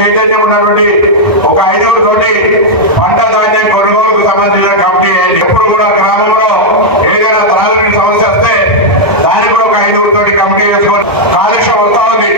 చైతన్యం ఉన్నటువంటి ఒక 5 తోటి పంట ధాన్యం కొనుగోలుకు సంబంధించిన కమిటీ. ఎప్పుడు కూడా గ్రామంలో ఏదైనా తాగునీటి సమస్య వస్తే దానికి కూడా ఒక 5 తోటి కమిటీ వేసుకొని కాలుష్యం వస్తా ఉంది.